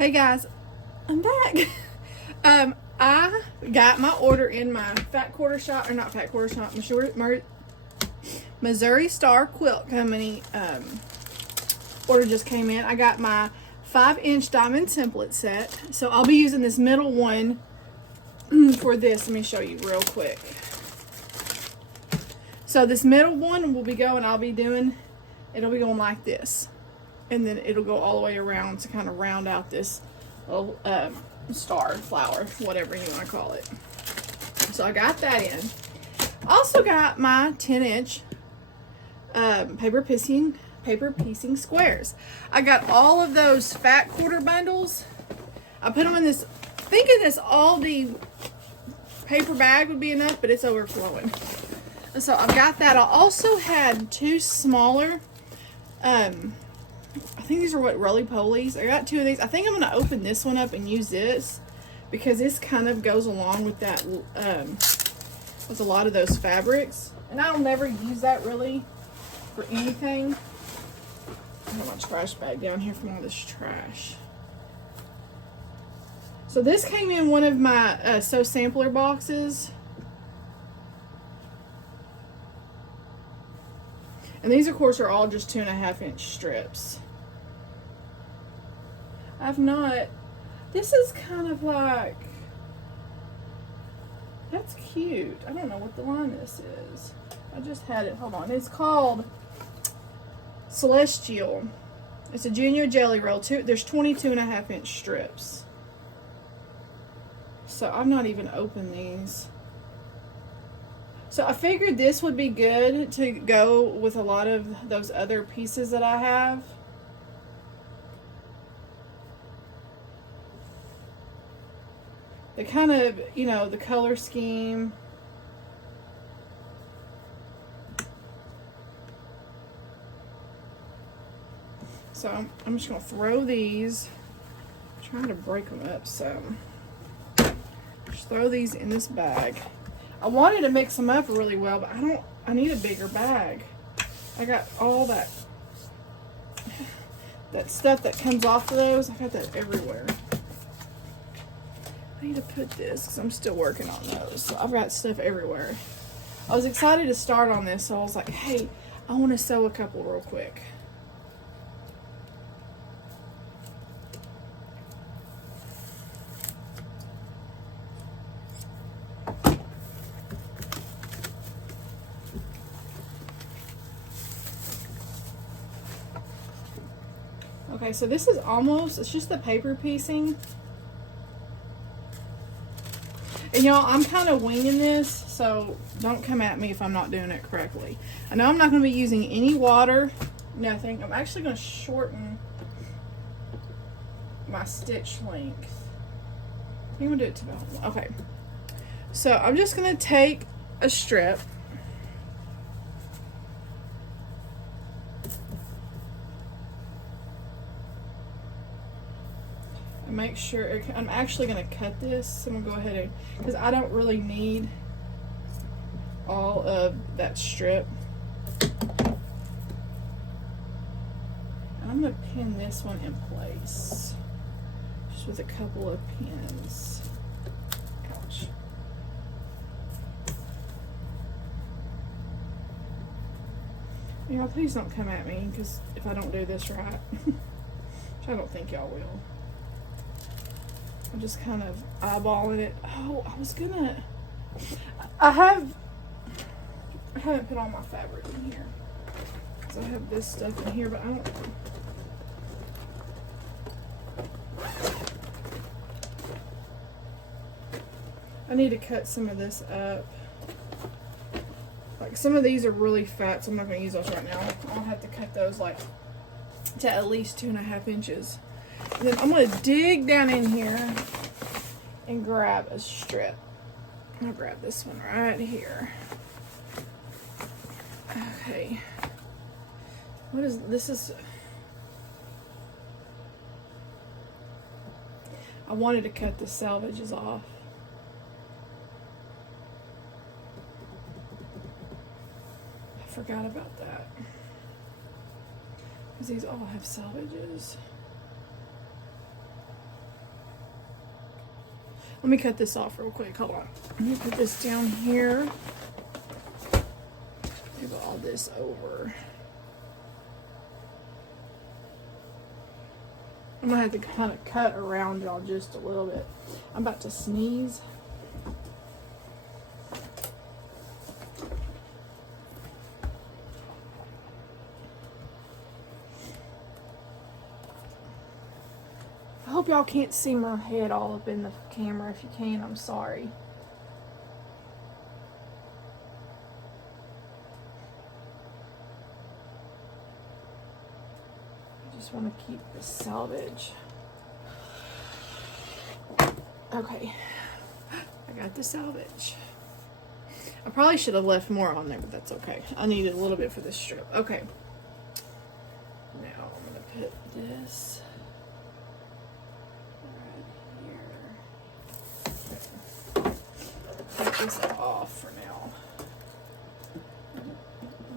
Hey guys, I'm back. I got my order in my Fat Quarter Shop, or not Fat Quarter Shop, Missouri Star Quilt Company. Order just came in. I got my 5-inch diamond template set. So I'll be using this middle one for this. Let me show you real quick. So this middle one will be going, it'll be going like this. And then it'll go all the way around to kind of round out this little star flower, whatever you want to call it. So I got that in. Also got my 10-inch paper piecing squares. I got all of those Fat Quarter bundles. I put them in this, thinking this Aldi paper bag would be enough, but it's overflowing. And so I've got that. I also had two smaller, I think these are what, roly-polies. I got two of these. I think I'm going to open this one up and use this because this kind of goes along with that, with a lot of those fabrics. And I'll never use that really for anything. I have my trash bag down here from all this trash. So this came in one of my So Sampler boxes. And these, of course, are all just 2.5-inch strips. This is kind of like, that's cute. I don't know what the line this is. I just had it, hold on. It's called Celestial. It's a junior jelly roll. There's 22.5-inch strips. So I've not even opened these. So I figured this would be good to go with a lot of those other pieces that I have. The kind of, you know, the color scheme. So I'm just going to throw these. I'm trying to break them up some. Just throw these in this bag. I wanted to mix them up really well, but I need a bigger bag. I got all that stuff that comes off of those. I got that everywhere. I need to put this because I'm still working on those. So I've got stuff everywhere. I was excited to start on this, so I was like, hey, I want to sew a couple real quick. Okay, so this is almost, it's just the paper piecing. And y'all, I'm kind of winging this, so don't come at me if I'm not doing it correctly. I know I'm not going to be using any water, nothing. I'm actually going to shorten my stitch length. I'm going to do it to the, okay. So I'm just going to take a strip. Make sure, I'm actually going to cut this. So I'm going to go ahead and, because I don't really need all of that strip. And I'm going to pin this one in place just with a couple of pins. Ouch. Y'all, please don't come at me because if I don't do this right, which I don't think y'all will. I'm just kind of eyeballing it. Oh, I haven't put all my fabric in here. So I have this stuff in here, but I need to cut some of this up. Like some of these are really fat, so I'm not going to use those right now. I'll have to cut those like to at least 2.5 inches. And then I'm going to dig down in here and grab a strip. I'm going to grab this one right here. Okay. What is this? I wanted to cut the selvages off. I forgot about that. Because these all have selvages. Let me cut this off real quick. Hold on. Let me put this down here. Move all this over. I'm gonna have to kind of cut around y'all just a little bit. I'm about to sneeze. I hope y'all can't see my head all up in the camera. If you can, I'm sorry. I just want to keep the salvage. Okay, I got the salvage. I probably should have left more on there, but that's okay. I needed a little bit for this strip. Okay. Now I'm gonna put this take this off for now. I'm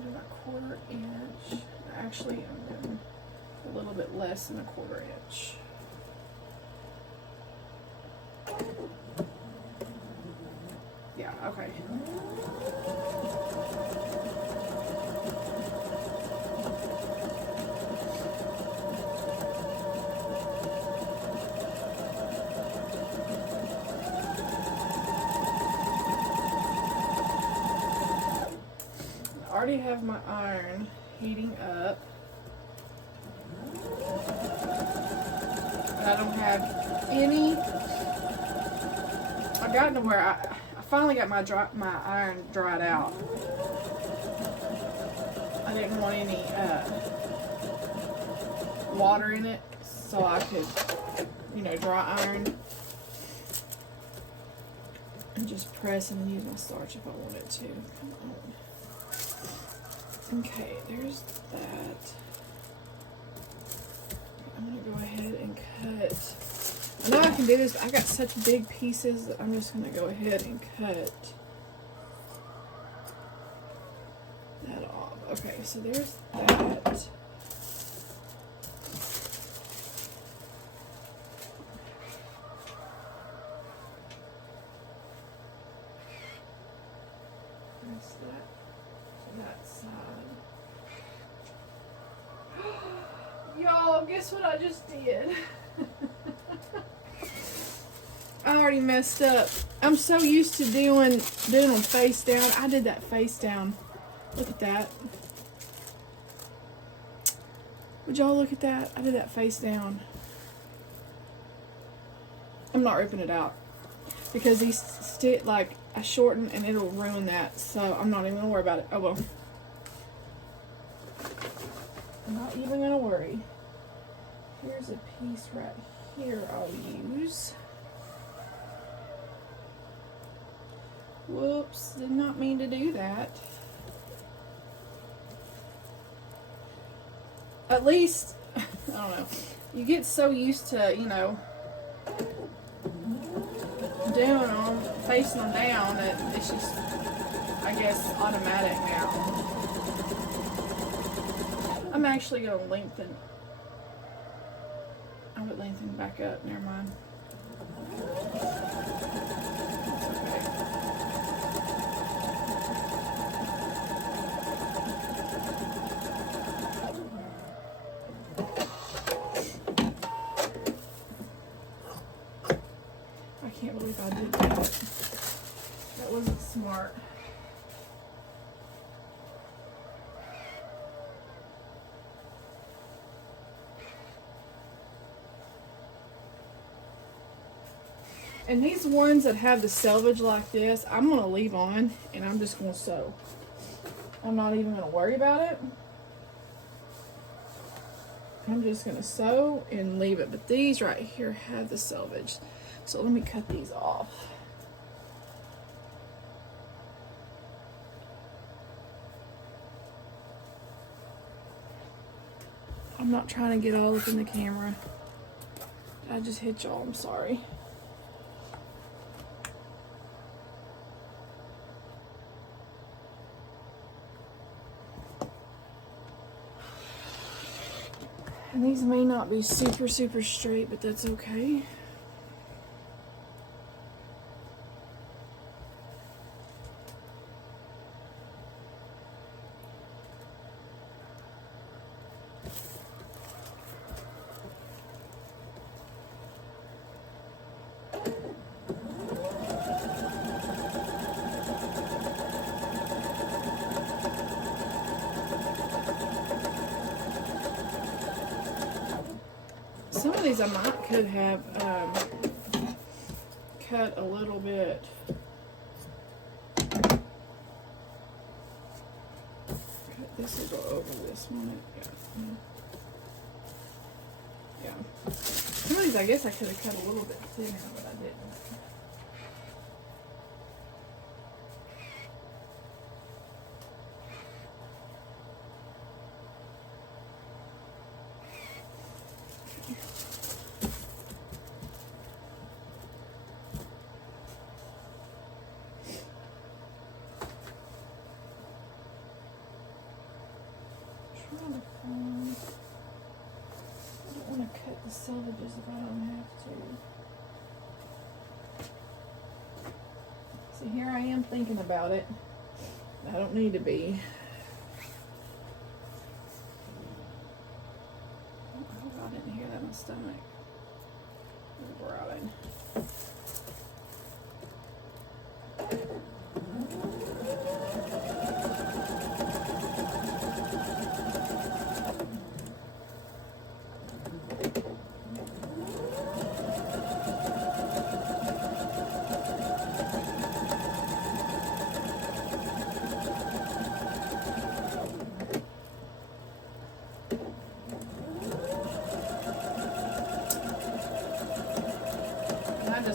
doing a 1/4 inch. Actually, I'm doing a little bit less than a 1/4 inch. Yeah, okay. I already have my iron heating up. And I don't have any. I got to where I finally got my iron dried out. I didn't want any water in it, so I could, dry iron and just press and use my starch if I wanted to. Come on. Okay, there's that. I'm gonna go ahead and cut. I know I can do this, but I got such big pieces that I'm just gonna go ahead and cut that off. Okay, so there's that. There's that side. Y'all, guess what I just did? I already messed up. I'm so used to doing them face down. I did that face down. Look at that. Would y'all look at that? I did that face down. I'm not ripping it out because these I shorten and it'll ruin that. So I'm not even gonna worry about it. Oh well. I'm not even gonna worry. Here's a piece right here I'll use. Whoops, did not mean to do that. At least, I don't know, you get so used to, doing them, facing them down, that it's just, I guess, automatic now. I'm actually going to lengthen. I would lengthen back up. Never mind. I can't believe I did that. That wasn't smart. And these ones that have the selvage like this, I'm going to leave on and I'm just going to sew. I'm not even going to worry about it. I'm just going to sew and leave it. But these right here have the selvage. So let me cut these off. I'm not trying to get all up in the camera. I just hit y'all, I'm sorry. And these may not be super straight, but that's okay. Some of these I might could have cut a little bit. This will go over this one. Yeah. Some of these I guess I could have cut a little bit thinner, but I didn't. I don't want to cut the selvages if I don't have to. See, here I am thinking about it. I don't need to be. Oh, I didn't hear that in my stomach. It's growling.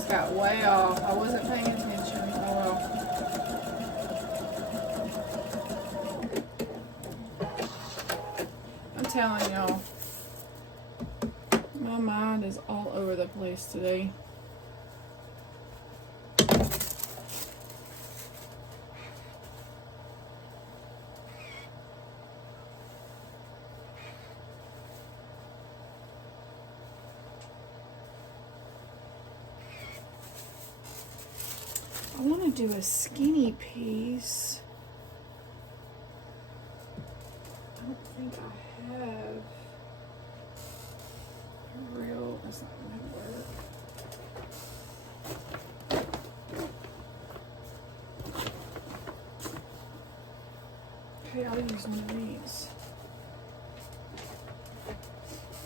Got way off. I wasn't paying attention. Oh well. I'm telling y'all, my mind is all over the place today. I want to do a skinny piece. I don't think I have a real, that's not going to work. Okay, I'll use one of these.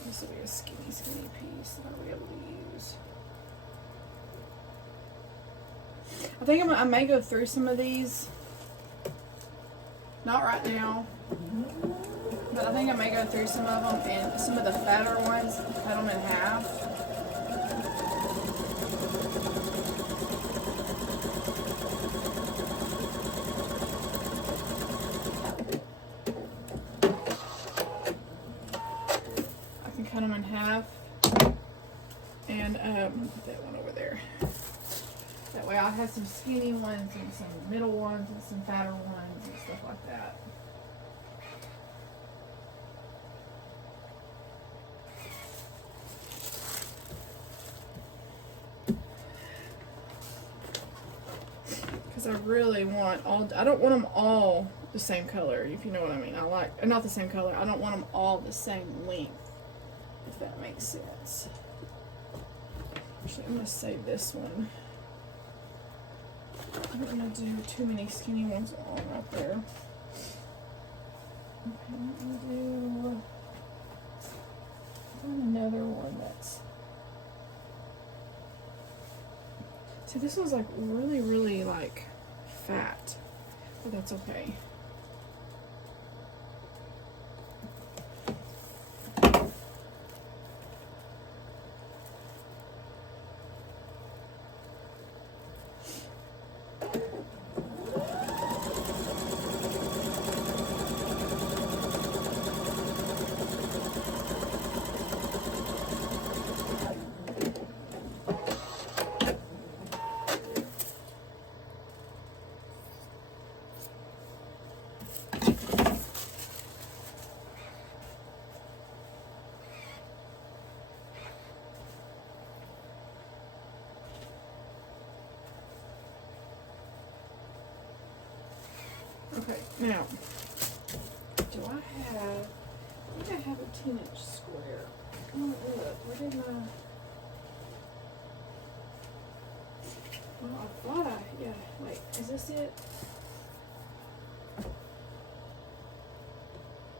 This will be a skinny piece that I'll be able to use. I think I may go through some of these. Not right now. But I think I may go through some of them, and some of the fatter ones, cut them in half. I can cut them in half. And put that one over there. That way I'll have some skinny ones and some middle ones and some fatter ones and stuff like that. Because I really want all, I don't want them all the same color, if you know what I mean. I like, not the same color, I don't want them all the same length, if that makes sense. Actually, I'm going to save this one. I don't want to do too many skinny ones all right there. Okay, let me do another one that's... See, this one's like really like fat, but that's okay. Okay, now, do I have, I think I have a 10-inch square. Oh, look, where did my, well, I thought yeah, wait, is this it?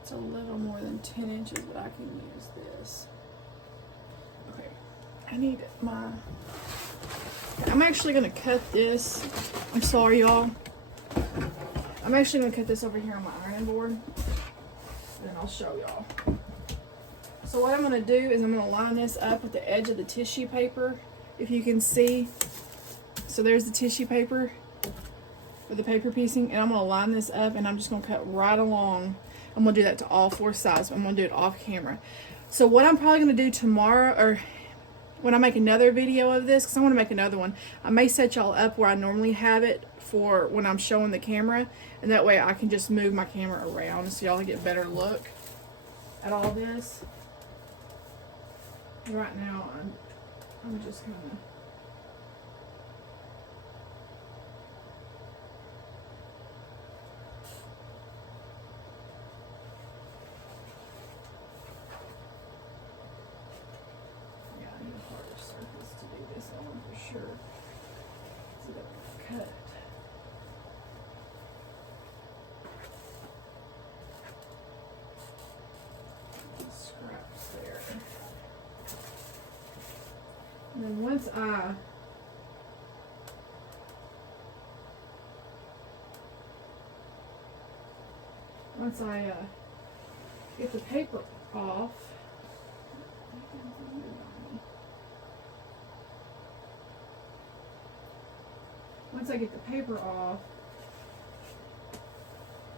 It's a little more than 10 inches, but I can use this. I need my, I'm actually gonna cut this. I'm sorry, y'all. I'm actually gonna cut this over here on my ironing board. Then I'll show y'all. So what I'm gonna do is I'm gonna line this up with the edge of the tissue paper, if you can see. So there's the tissue paper for the paper piecing, and I'm gonna line this up and I'm just gonna cut right along. I'm gonna do that to all 4 sides. I'm gonna do it off camera. So what I'm probably gonna do tomorrow, or when I make another video of this, because I want to make another one, I may set y'all up where I normally have it for when I'm showing the camera, and that way I can just move my camera around so y'all get a better look at all this. Right now I'm just kind of, surface to do this on for sure. So that cut it. Scraps there. And then once I get the paper off, once I get the paper off,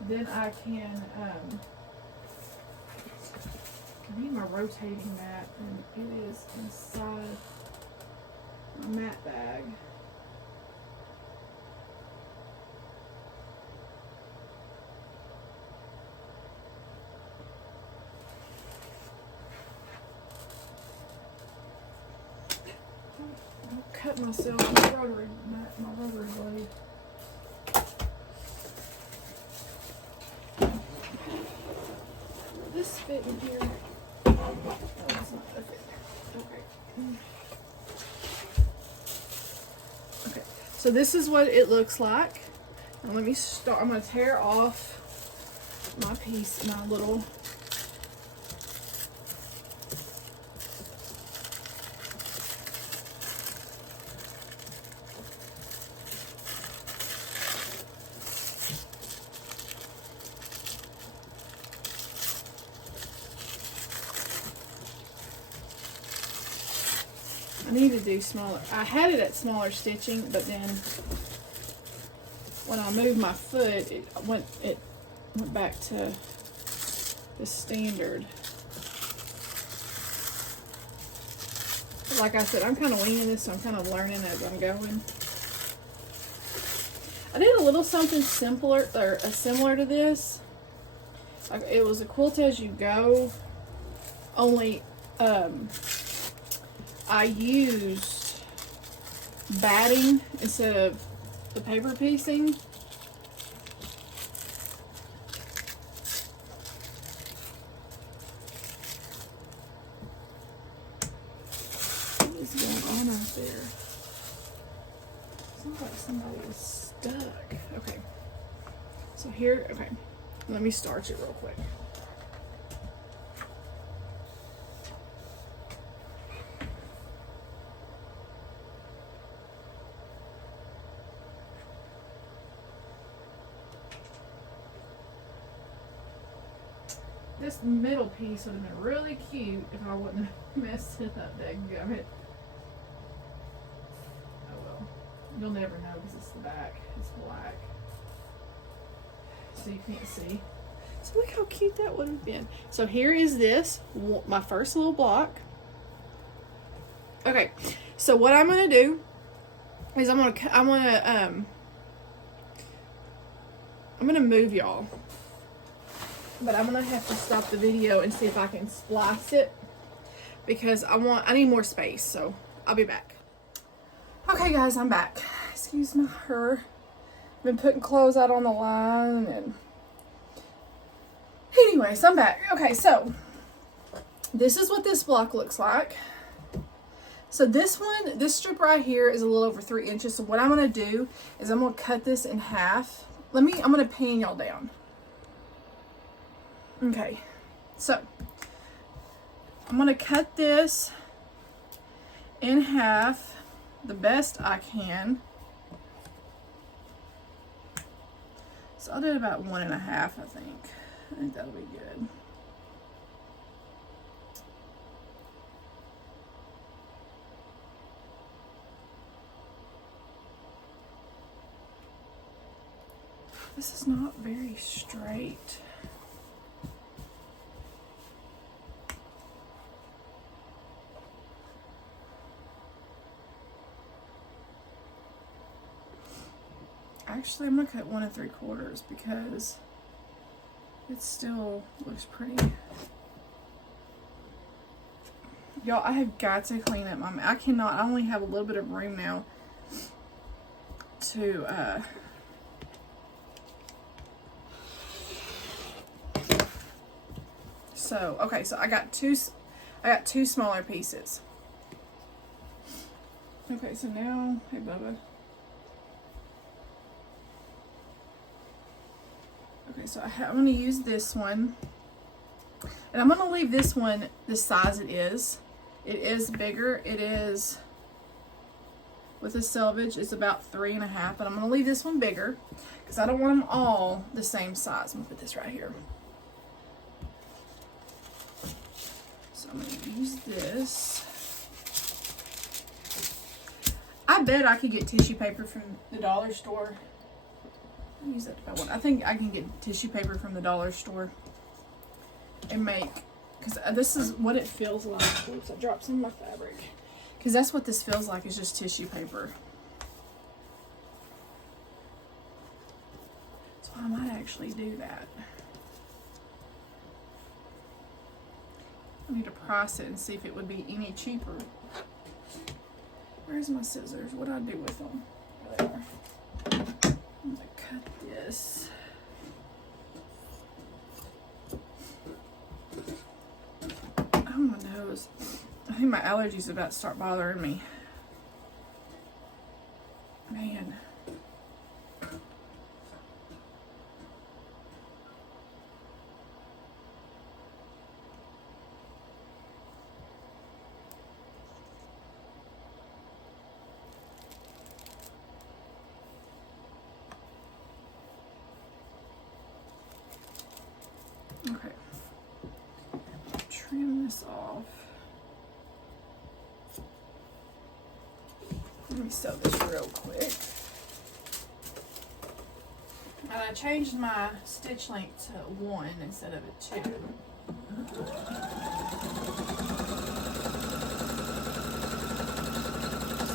then I can, I need my rotating mat, and it is inside my mat bag. I'll cut myself my rotary blade. Will this fit in here? Oh, it's not gonna fit there. Okay. Okay, so this is what it looks like. Now let me start. I'm gonna tear off my piece, my little I need to do smaller. I had it at smaller stitching, but then when I moved my foot, it went back to the standard. Like I said, I'm kind of winging this, so I'm kind of learning as I'm going. I did a little something simpler, or similar to this. It was a quilt as you go, only I used batting instead of the paper piecing. What is going on out there? Sounds like somebody is stuck. Okay. So here, okay. Let me starch it real quick. This middle piece would have been really cute if I wouldn't have messed it up, dadgummit. Oh well. You'll never know because it's the back. It's black. So you can't see. So look how cute that would have been. So here is this, my first little block. Okay, so what I'm gonna do is I'm gonna move y'all. But I'm gonna have to stop the video and see if I can splice it because I need more space, so I'll be back. Okay guys, I'm back. Excuse my hair. Been putting clothes out on the line and anyways, I'm back. Okay, so this is what this block looks like. So this strip right here is a little over 3 inches. So what I'm gonna do is I'm gonna cut this in half. I'm gonna pan y'all down. Okay, so I'm gonna cut this in half the best I can. So I'll do about 1.5, I think. I think that'll be good. This is not very straight. Actually, I'm gonna cut 1 3/4 because it still looks pretty. Y'all, I have got to clean up my, I cannot, I only have a little bit of room now to, so, okay, so I got two smaller pieces. Okay, so now, hey Bubba. Okay, so I'm going to use this one, and I'm going to leave this one the size it is. It is bigger. It is, with the selvage, it's about 3.5, but I'm going to leave this one bigger because I don't want them all the same size. I'm going to put this right here. So I'm going to use this. I bet I could get tissue paper from the dollar store. Use that if I want. I think I can get tissue paper from the dollar store and make, because this is what it feels like. Oops, I dropped some of my fabric. Because that's what this feels like, is just tissue paper. So I might actually do that. I need to price it and see if it would be any cheaper. Where's my scissors? What do I do with them? There they are. I'm gonna cut this. Oh, my nose. I think my allergies are about to start bothering me. Man. Okay, trim this off. Let me sew this real quick. And I changed my stitch length to 1 instead of a 2.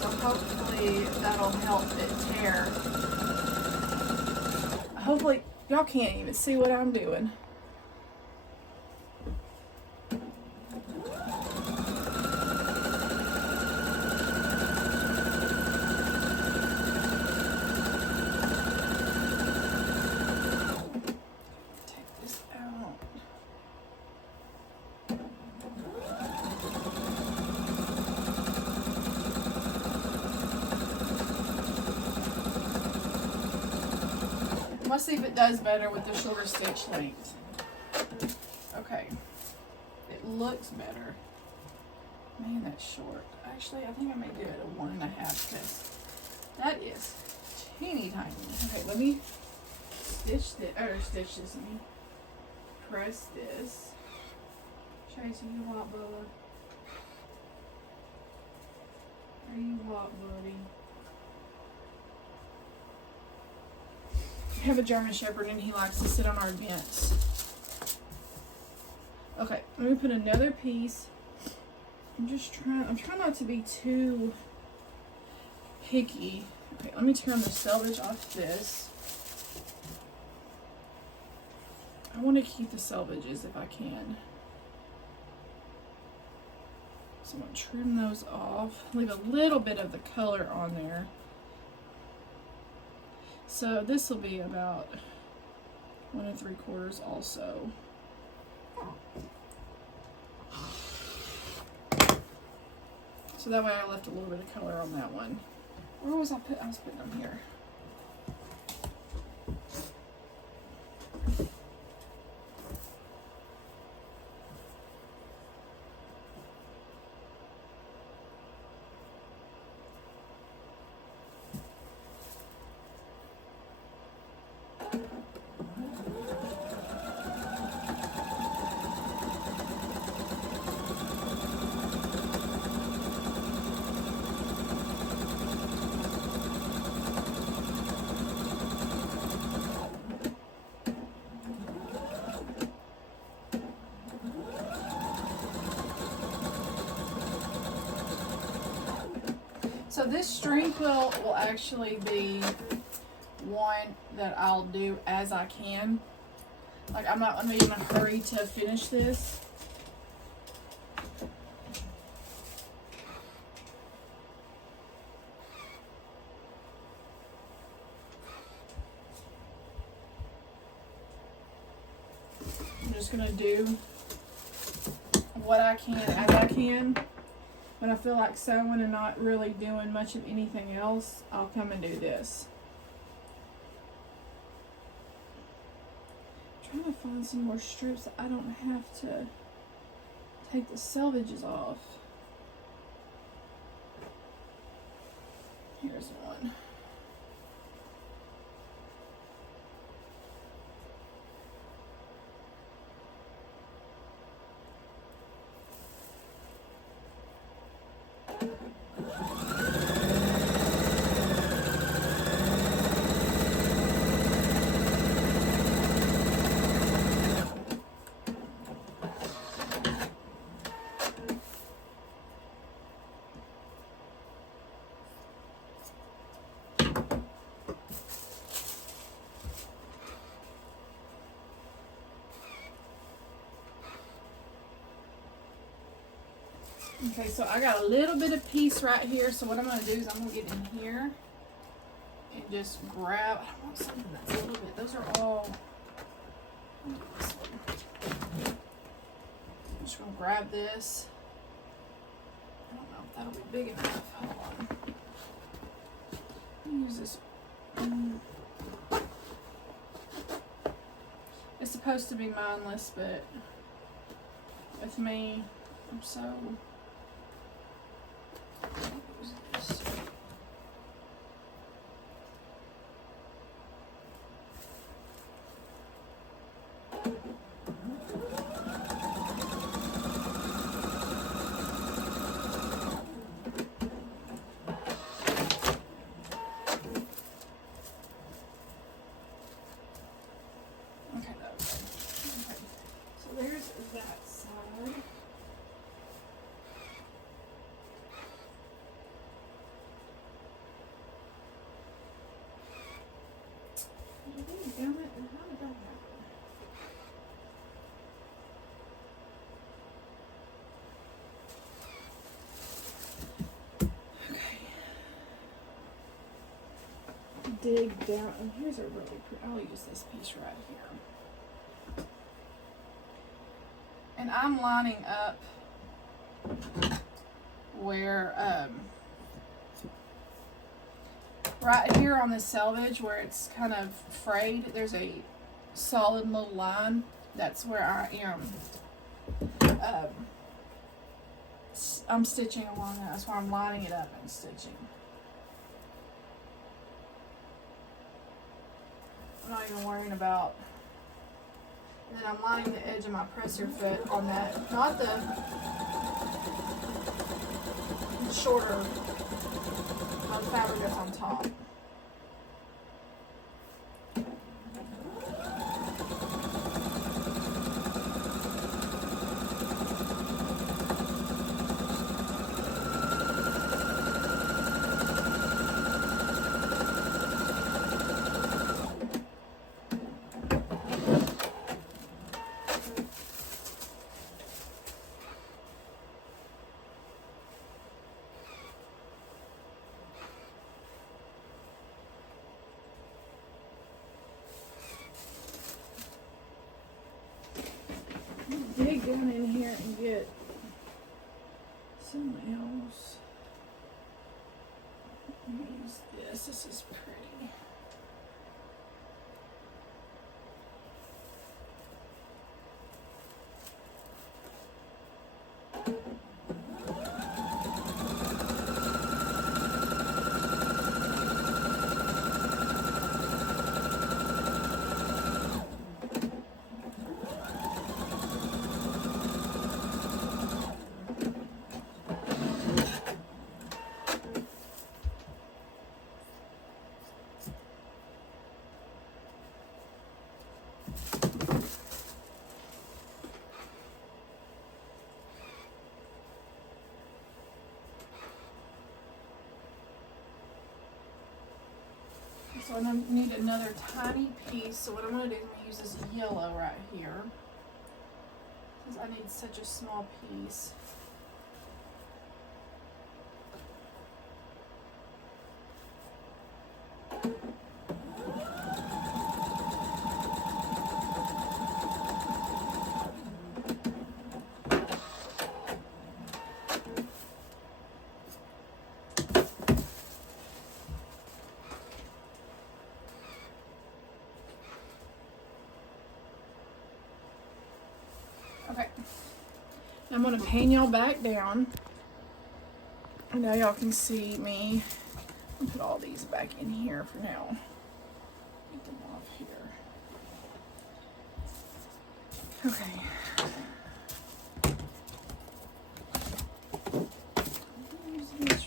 So hopefully that'll help it tear. Hopefully, y'all can't even see what I'm doing. Let's see if it does better with the shorter stitch length. Okay, it looks better. Man, that's short. Actually, I think I may do it at 1.5 because that is teeny tiny. Okay, let me stitch this, let me press this. Tracy, you what, Bubba? Are you what, buddy? I have a German Shepherd and he likes to sit on our vents. Okay, I'm gonna put another piece. I'm trying not to be too picky. Okay, let me turn the selvage off this. I want to keep the selvages if I can. So I'm gonna trim those off. Leave a little bit of the color on there. So this will be about 1 3/4 also. So that way I left a little bit of color on that one. Where was I put? I was putting them here. So this string quilt will actually be one that I'll do as I can. Like, I'm not gonna be in a hurry to finish this. I'm just gonna do what I can as I can. When I feel like sewing and not really doing much of anything else, I'll come and do this. I'm trying to find some more strips that I don't have to take the selvages off. Here's one. Okay, so I got a little bit of piece right here. So what I'm going to do is I'm going to get in here and just grab. I want something that's a little bit. Those are all. I'm just going to grab this. I don't know if that'll be big enough. Hold on. Let me use this. It's supposed to be mindless, but with me, I'm so. Damn it, how did that happen? Okay. Dig down, and here's a really pretty, I'll use this piece right here. And I'm lining up where, right here on the selvage where it's kind of frayed, there's a solid little line. That's where I am. I'm stitching along that. That's where I'm lining it up and stitching. I'm not even worrying about. And then I'm lining the edge of my presser foot on that, not the shorter fabric that's on top. Dig down in here and get something else. Let me use this. This is pretty. So I need another tiny piece. So what I'm going to do is I'm going to use this yellow right here. Because I need such a small piece. Okay, I'm going to pan y'all back down. Now y'all can see me. I'll put all these back in here for now. Get them off here. Okay.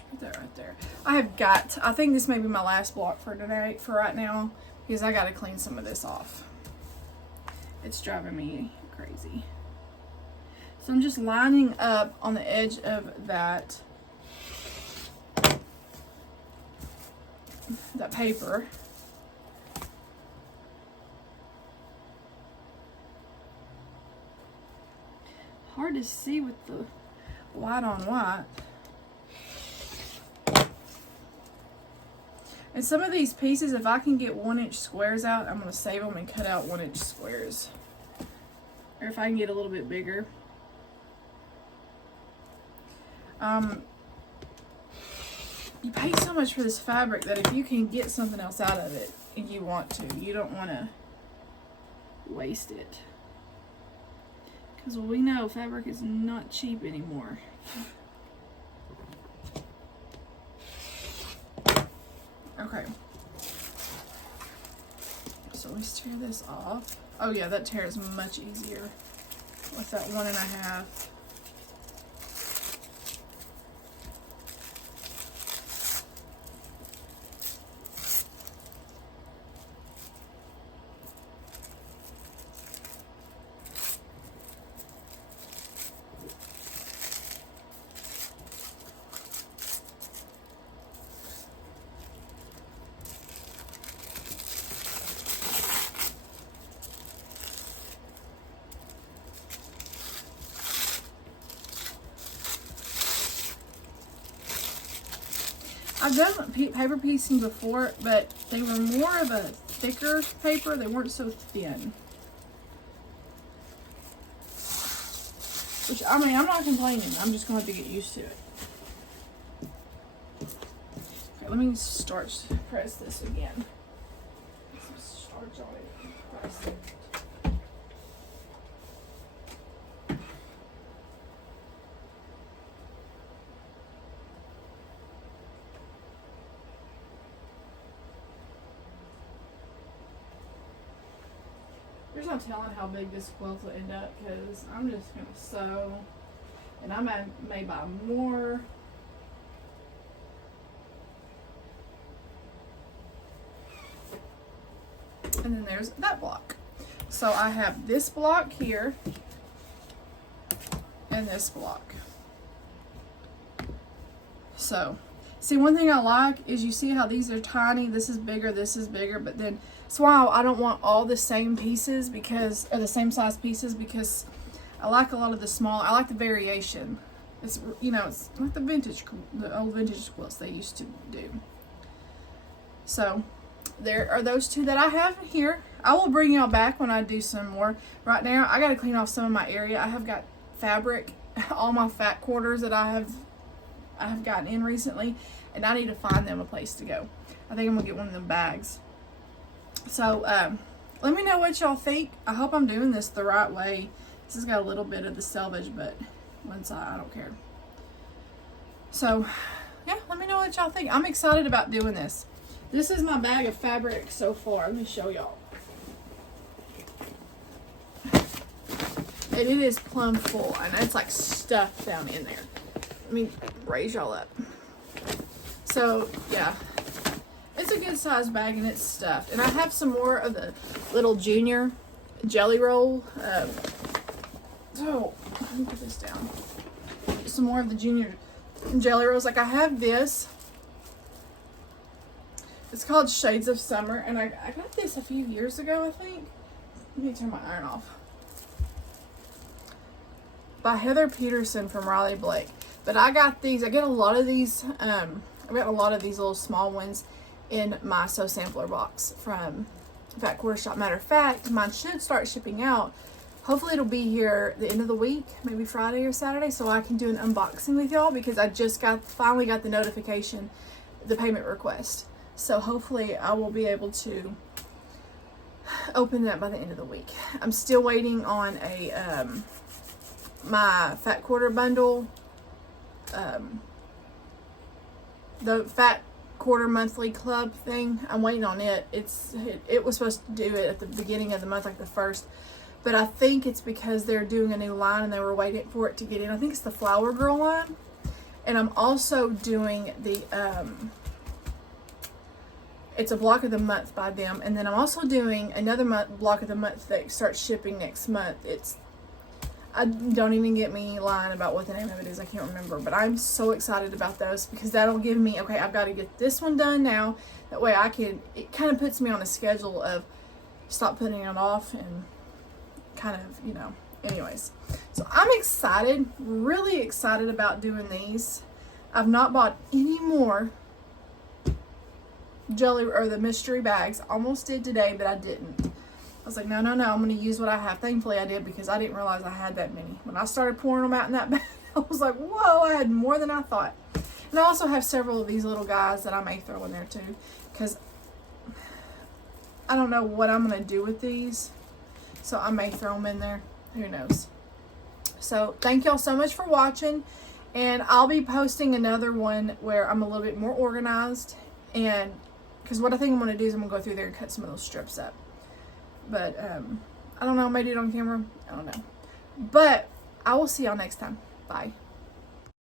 Put that right there. I think this may be my last block for today, for right now, because I got to clean some of this off. It's driving me crazy. So I'm just lining up on the edge of that paper. Hard to see with the white on white. And some of these pieces, if I can get 1-inch squares out, I'm going to save them and cut out 1-inch squares. Or if I can get a little bit bigger. You pay so much for this fabric that if you can get something else out of it and you want to, you don't want to waste it. Because we know fabric is not cheap anymore. Okay. So let's tear this off. Oh yeah, that tears much easier with that 1.5. I've done paper piecing before, but they were more of a thicker paper. They weren't so thin. Which, I mean, I'm not complaining. I'm just going to have to get used to it. Okay, let me press this again. Put some starch on it. Press it. There's no telling how big this quilt will end up because I'm just going to sew. And I may buy more. And then there's that block. So I have this block here and this block. So, see, one thing I like is you see how these are tiny. This is bigger, but then that's why I don't want all the same pieces or the same size pieces, because I like a lot of the small. I like the variation. It's, you know, it's like the old vintage quilts they used to do. So there are those two that I have here. I will bring y'all back when I do some more. Right now, I got to clean off some of my area. I have got fabric, all my fat quarters that I have gotten in recently, and I need to find them a place to go. I think I'm gonna get one of them bags. So let me know what y'all think. I hope I'm doing this the right way. This has got a little bit of the selvage, but one side I don't care. So yeah, let me know what y'all think. I'm excited about doing this. This is my bag of fabric so far. Let me show y'all. And it is plumb full, and it's like stuffed down in there. Let me raise y'all up. So yeah, it's a good sized bag and it's stuffed. And I have some more of the little junior jelly roll. So let me put this down. Some more of the junior jelly rolls. Like I have this. It's called Shades of Summer, and I got this a few years ago, I think. Let me turn my iron off. By Heather Peterson from Riley Blake. But I got these. I get a lot of these. I got a lot of these little small ones in my Sew Sampler box from Fat Quarter Shop. Matter of fact, mine should start shipping out. Hopefully it'll be here the end of the week, maybe Friday or Saturday, so I can do an unboxing with y'all, because I just finally got the notification, the payment request. So hopefully I will be able to open that by the end of the week. I'm still waiting on a my Fat Quarter bundle, the Fat Quarter monthly club thing. I'm waiting on it. It was supposed to do it at the beginning of the month, like the 1st, but I think it's because they're doing a new line and they were waiting for it to get in. I think it's the Flower Girl line, and I'm also doing the it's a block of the month by them, and then I'm also doing another block of the month that starts shipping next month. I don't even get me lying about what the name of it is. I can't remember, but I'm so excited about those, because that'll give me, okay, I've got to get this one done now. That way it kind of puts me on a schedule of stop putting it off and kind of, you know, anyways. So I'm excited, really excited about doing these. I've not bought any more jelly or the mystery bags. Almost did today, but I didn't. I was like, no, I'm going to use what I have. Thankfully I did, because I didn't realize I had that many. When I started pouring them out in that bag, I was like, whoa, I had more than I thought. And I also have several of these little guys that I may throw in there too, because I don't know what I'm going to do with these. So I may throw them in there. Who knows? So thank y'all so much for watching. And I'll be posting another one where I'm a little bit more organized. And because what I think I'm going to do is I'm going to go through there and cut some of those strips up. But I don't know. I may do it on camera. I don't know. But I will see y'all next time. Bye.